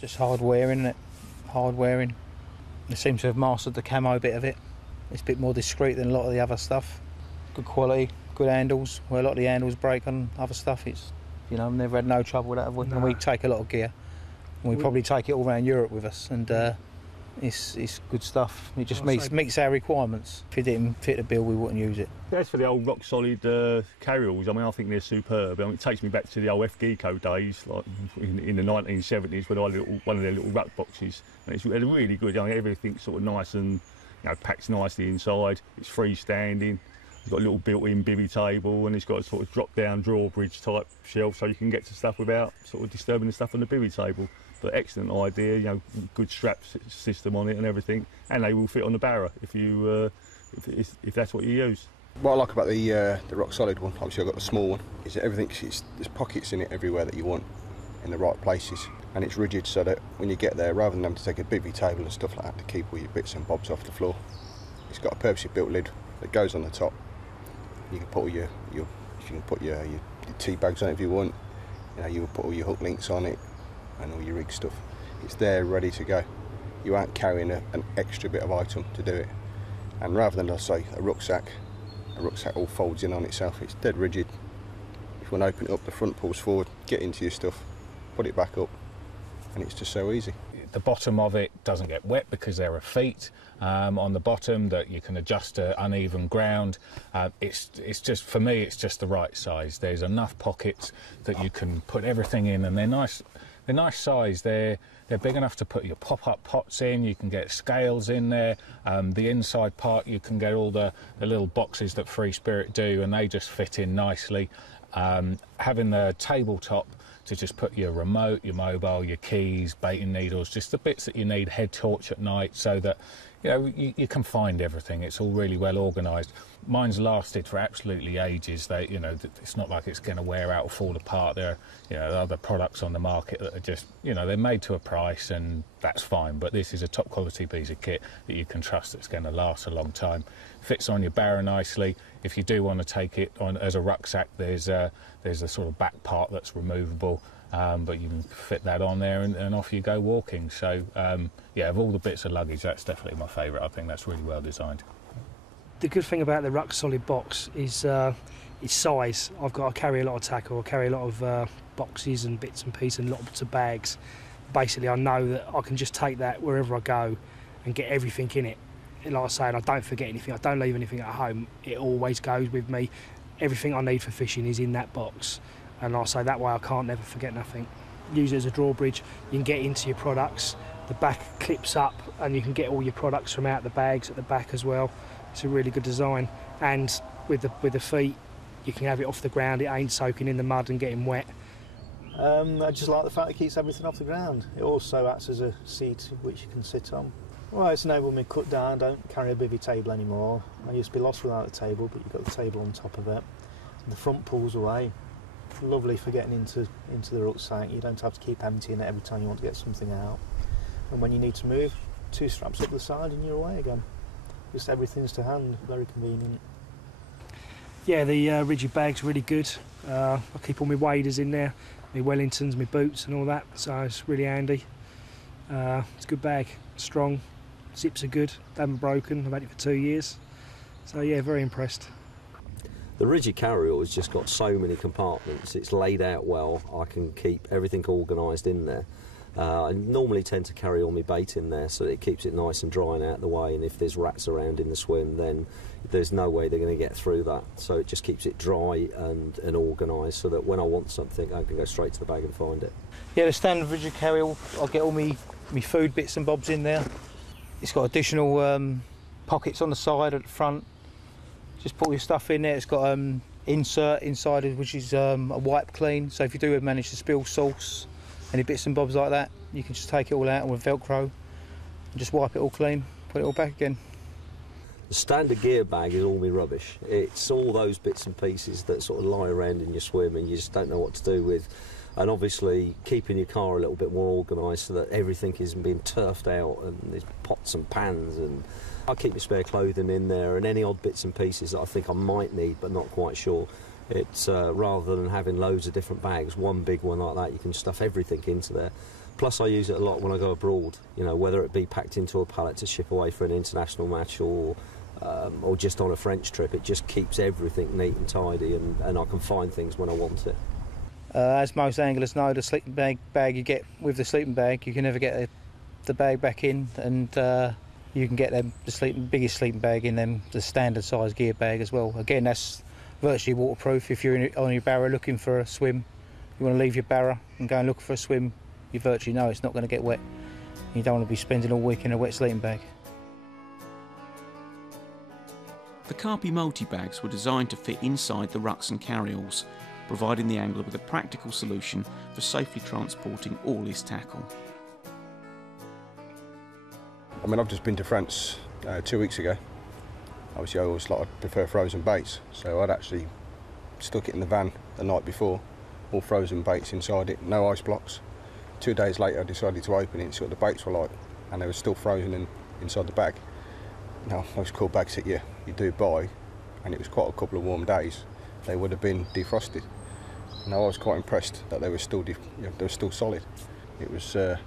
Just hard wearing, isn't it? Hard wearing. They seem to have mastered the camo bit of it. It's a bit more discreet than a lot of the other stuff. Good quality, good handles. Where a lot of the handles break on other stuff, it's, you know, I've never had no trouble with that. No. And we take a lot of gear. And we probably take it all around Europe with us, and it's good stuff. It just meets our requirements. If it didn't fit the bill, we wouldn't use it. As for the old rock-solid carryalls, I mean, I think they're superb. I mean, it takes me back to the old FGECO days, like in the 1970s, when I had one of their little ruck boxes. And they're really good. I mean, everything's sort of nice and, you know, packs nicely inside. It's freestanding. It's got a little built-in bivvy table, and it's got a sort of drop-down drawbridge type shelf, so you can get to stuff without sort of disturbing the stuff on the bivvy table. But excellent idea, you know, good strap system on it and everything, and they will fit on the barra if you if that's what you use. What I like about the rock solid one, obviously I've got the small one, is that there's pockets in it everywhere that you want, in the right places, and it's rigid so that when you get there, rather than having to take a bivvy table and stuff like that to keep all your bits and bobs off the floor, it's got a purposely built lid that goes on the top. You can put all your tea bags on it if you want. You know, you can put all your hook links on it and all your rig stuff. It's there ready to go. You aren't carrying an extra bit of item to do it. And rather than, let's say, a rucksack all folds in on itself. It's dead rigid. If you want to open it up, the front pulls forward, get into your stuff, put it back up, and it's just so easy. The bottom of it doesn't get wet because there are feet on the bottom that you can adjust to uneven ground. It's just, for me, it's just the right size. There's enough pockets that you can put everything in, and they're nice. They're nice size. They're big enough to put your pop-up pots in. You can get scales in there. The inside part, you can get all the little boxes that Free Spirit do, and they just fit in nicely. Having the tabletop to just put your remote, your mobile, your keys, baiting needles, just the bits that you need, head torch at night, so that, you know, you can find everything. It's all really well organised. Mine's lasted for absolutely ages. You know, it's not like it's going to wear out or fall apart. There are, you know, other products on the market that are just, you know, they're made to a price, and that's fine. But this is a top quality piece of kit that you can trust that's going to last a long time. Fits on your barra nicely. If you do want to take it on as a rucksack, there's a sort of back part that's removable. But you can fit that on there, and off you go walking. So, yeah, of all the bits of luggage, that's definitely my favourite. I think that's really well designed. The good thing about the Ruck Solid box is its size. I carry a lot of tackle, I carry a lot of boxes and bits and pieces and lots of bags. Basically, I know that I can just take that wherever I go and get everything in it. And like I say, I don't forget anything, I don't leave anything at home. It always goes with me. Everything I need for fishing is in that box. And like I say, that way I can't never forget nothing. Use it as a drawbridge, you can get into your products. The back clips up and you can get all your products from out the bags at the back as well. It's a really good design. And with the feet, you can have it off the ground, it ain't soaking in the mud and getting wet. I just like the fact it keeps everything off the ground. It also acts as a seat which you can sit on. Well, it's enabled me to cut down, don't carry a bivvy table anymore. I used to be lost without a table, but you've got the table on top of it. And the front pulls away. Lovely for getting into the rucksack. You don't have to keep emptying it every time you want to get something out. And when you need to move, 2 straps up the side and you're away again. Just everything's to hand, very convenient. Yeah, the rigid bag's really good. I keep all my waders in there, my Wellingtons, my boots and all that, so it's really handy. It's a good bag, strong, zips are good, they haven't broken, I've had it for 2 years. So yeah, very impressed. The rigid carryall has just got so many compartments, it's laid out well, I can keep everything organised in there. I normally tend to carry all my bait in there so that it keeps it nice and dry and out of the way, and if there's rats around in the swim then there's no way they're going to get through that. So it just keeps it dry and organised so that when I want something I can go straight to the bag and find it. Yeah, the standard rigid carryall, I'll get all my food bits and bobs in there. It's got additional pockets on the side at the front. Just put your stuff in there. It's got insert inside it, which is a wipe clean. So if you do manage to spill sauce, any bits and bobs like that, you can just take it all out with Velcro and just wipe it all clean, put it all back again. The standard gear bag is all my rubbish. It's all those bits and pieces that sort of lie around in your swim and you just don't know what to do with. And obviously keeping your car a little bit more organised so that everything isn't being turfed out and there's pots and pans, and I keep my spare clothing in there and any odd bits and pieces that I think I might need but not quite sure. It's rather than having loads of different bags, one big one like that, you can stuff everything into there. Plus I use it a lot when I go abroad, you know, whether it be packed into a pallet to ship away for an international match or just on a French trip. It just keeps everything neat and tidy, and I can find things when I want it. As most anglers know, the sleeping bag you get with the sleeping bag, you can never get the bag back in, and you can get the biggest sleeping bag in them, the standard size gear bag as well. Again, that's virtually waterproof. If you're on your barra looking for a swim, you want to leave your barra and go and look for a swim, you virtually know it's not going to get wet. You don't want to be spending all week in a wet sleeping bag. The Carpi multi-bags were designed to fit inside the rucks and carry-alls, providing the angler with a practical solution for safely transporting all his tackle. I mean, I've just been to France 2 weeks ago. Obviously I always prefer frozen baits, so I'd actually stuck it in the van the night before, all frozen baits inside it, no ice blocks. 2 days later I decided to open it and see what the baits were like, and they were still frozen inside the bag. Now, most cool bags that you do buy, and it was quite a couple of warm days, they would have been defrosted. Now I was quite impressed that they were still solid. It was I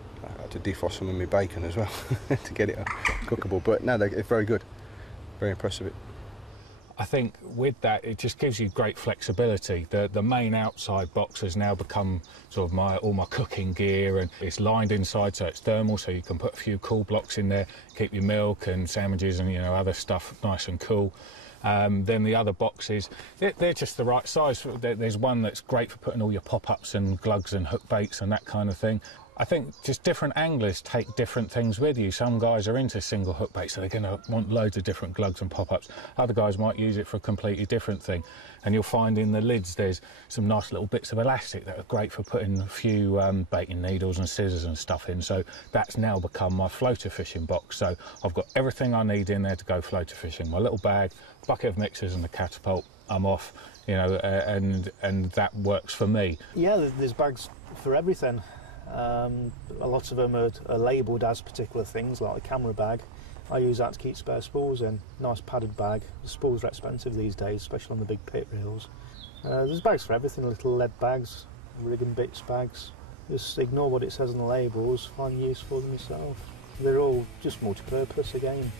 had to defrost some of my bacon as well to get it cookable, but no, they're very good, very impressive. I think with that, it just gives you great flexibility. The main outside box has now become sort of all my cooking gear, and it's lined inside so it's thermal, so you can put a few cool blocks in there, keep your milk and sandwiches and other stuff nice and cool. Then the other boxes, they're just the right size. There's one that's great for putting all your pop-ups and glugs and hook baits and that kind of thing. I think just different anglers take different things with you. Some guys are into single hook baits, so they're going to want loads of different glugs and pop-ups. Other guys might use it for a completely different thing. And you'll find in the lids there's some nice little bits of elastic that are great for putting a few baiting needles and scissors and stuff in. So that's now become my floater fishing box. So I've got everything I need in there to go floater fishing. My little bag, bucket of mixers and the catapult. I'm off, and that works for me. Yeah, there's bags for everything. A lot of them are labelled as particular things, like a camera bag. I use that to keep spare spools in. Nice padded bag. The spools are expensive these days, especially on the big pit reels. There's bags for everything, little lead bags, rig and bits bags. Just ignore what it says on the labels, find use for them yourself. They're all just multi-purpose again.